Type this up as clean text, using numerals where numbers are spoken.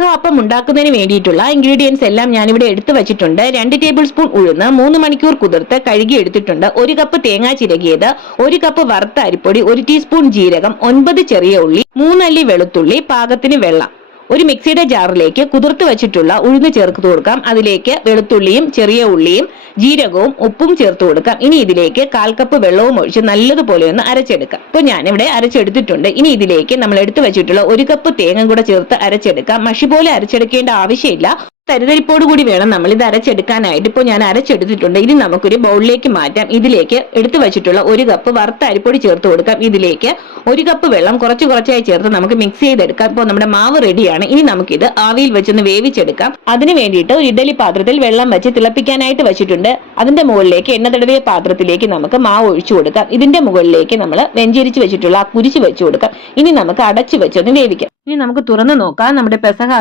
അപ്പം ഉണ്ടാക്കുന്നതിന് വേണ്ടിയിട്ടുള്ള ഇൻഗ്രീഡിയൻസ് എല്ലാം ഞാനിവിടെ എടുത്തു വെച്ചിട്ടുണ്ട്. 2 ടേബിൾ സ്പൂൺ ഉഴുന്ന് 3 മണിക്കൂർ കുതിർത്ത് കഴുകി എടുത്തിട്ടുണ്ട്. 1 കപ്പ് തേങ്ങ ചിരകിയത്, 1 കപ്പ് വറുത്ത അരിപ്പൊടി, 1 ടീസ്പൂൺ ജീരകം, 9 ചെറിയ ഉള്ളി, 3 അല്ലി വെളുത്തുള്ളി, പാകത്തിന് വെള്ളം. ഒരു മിക്സിയുടെ ജാറിലേക്ക് കുതിർത്ത് വെച്ചിട്ടുള്ള ഉഴുന്ന് ചേർത്ത് കൊടുക്കാം. അതിലേക്ക് വെളുത്തുള്ളിയും ചെറിയ ഉള്ളിയും ജീരകവും ഉപ്പും ചേർത്ത് കൊടുക്കാം. ഇനി ഇതിലേക്ക് 1/4 കപ്പ് വെള്ളവും ഒഴിച്ച് നല്ലതുപോലെ ഒന്ന് അരച്ചെടുക്കാം. ഇപ്പൊ ഞാനിവിടെ അരച്ചെടുത്തിട്ടുണ്ട്. ഇനി ഇതിലേക്ക് നമ്മൾ എടുത്തു വെച്ചിട്ടുള്ള 1 കപ്പ് തേങ്ങ കൂടെ ചേർത്ത് അരച്ചെടുക്കാം. മഷി പോലെ അരച്ചെടുക്കേണ്ട ആവശ്യമില്ല, തരിതരിപ്പോട് കൂടി വേണം നമ്മൾ ഇത് അരച്ചെടുക്കാനായിട്ട്. ഇപ്പോൾ ഞാൻ അരച്ചെടുത്തിട്ടുണ്ട്. ഇനി നമുക്കൊരു ബൗളിലേക്ക് മാറ്റാം. ഇതിലേക്ക് എടുത്തു വെച്ചിട്ടുള്ള 1 കപ്പ് വറുത്ത അരിപ്പൊടി ചേർത്ത് കൊടുക്കാം. ഇതിലേക്ക് 1 കപ്പ് വെള്ളം കുറച്ചായി ചേർത്ത് നമുക്ക് മിക്സ് ചെയ്തെടുക്കാം. ഇപ്പോൾ നമ്മുടെ മാവ് റെഡിയാണ്. ഇനി നമുക്കിത് ആവിയിൽ വെച്ചൊന്ന് വേവിച്ചെടുക്കാം. അതിന് വേണ്ടിയിട്ട് ഒരു ഇഡ്ഡലി പാത്രത്തിൽ വെള്ളം വെച്ച് തിളപ്പിക്കാനായിട്ട് വെച്ചിട്ടുണ്ട്. അതിന്റെ മുകളിലേക്ക് എണ്ണ തടവിയ പാത്രത്തിലേക്ക് നമുക്ക് മാവ് ഒഴിച്ചു കൊടുക്കാം. ഇതിന്റെ മുകളിലേക്ക് നമ്മൾ വെഞ്ചരിച്ച് വെച്ചിട്ടുള്ള കുരിശ് വെച്ചു കൊടുക്കാം. ഇനി നമുക്ക് അടച്ചു വെച്ചൊന്ന് വേവിക്കാം. ഇനി നമുക്ക് തുറന്നു നോക്കാം. നമ്മുടെ പെസഹ